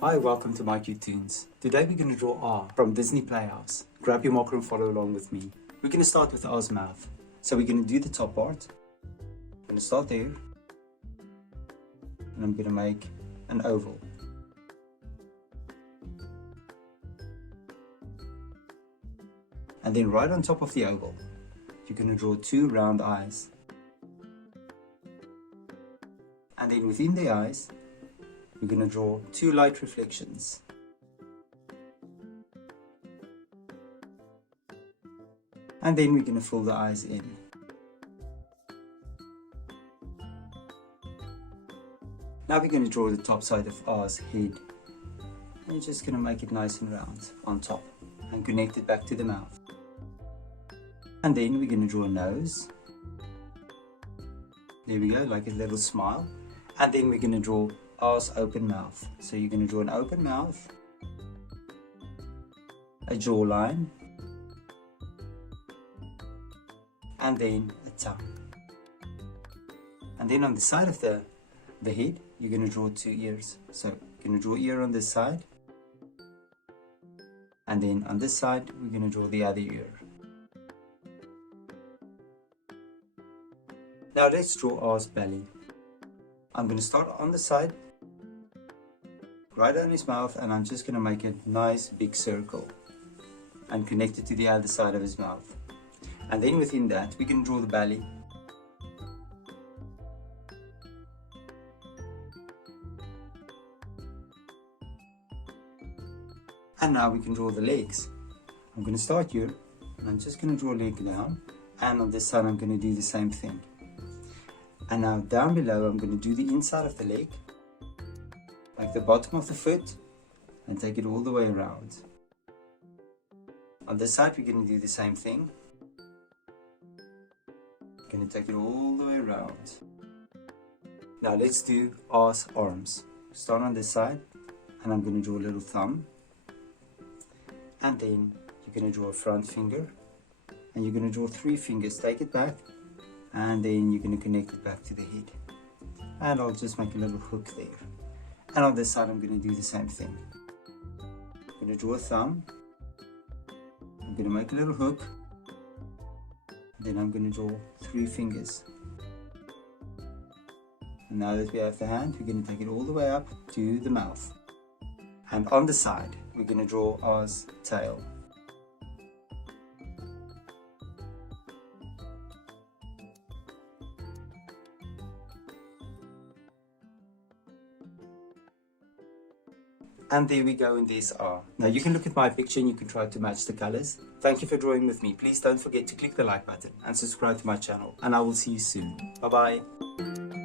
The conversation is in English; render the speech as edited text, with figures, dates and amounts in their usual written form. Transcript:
Hi, welcome to mycutetoons. Today we're going to draw R from Disney Playhouse. Grab your marker and follow along with me. We're going to start with R's mouth. So we're going to do the top part. I'm going to start there. And I'm going to make an oval. And then right on top of the oval, you're going to draw two round eyes. And then within the eyes, we're going to draw two light reflections. And then we're going to fill the eyes in. Now we're going to draw the top side of R's head. And you're just going to make it nice and round on top and connect it back to the mouth. And then we're going to draw a nose. There we go, like a little smile. And then we're going to draw R's open mouth. So you're going to draw an open mouth, a jawline, and then a tongue. And then on the side of the head, you're going to draw two ears. So you're going to draw ear on this side, and then on this side, we're going to draw the other ear. Now let's draw R's belly. I'm going to start on the side, right on his mouth, and I'm just going to make a nice big circle and connect it to the other side of his mouth. And then within that, we can draw the belly. And now we can draw the legs. I'm going to start here, and I'm just going to draw a leg down, and on this side I'm going to do the same thing. And now down below I'm going to do the inside of the leg, like the bottom of the foot, and take it all the way around. On this side we're going to do the same thing. We're going to take it all the way around. Now let's do R's arms. Start on this side, and I'm going to draw a little thumb. And then you're going to draw a front finger, and you're going to draw three fingers. Take it back, and then you're going to connect it back to the head. And I'll just make a little hook there. And on this side I'm going to do the same thing. I'm going to draw a thumb, I'm going to make a little hook, then I'm going to draw three fingers. And now that we have the hand, we're going to take it all the way up to the mouth. And on the side we're going to draw R's tail. And there we go, and there's R. Now you can look at my picture and you can try to match the colors. Thank you for drawing with me. Please don't forget to click the like button and subscribe to my channel. And I will see you soon. Bye bye.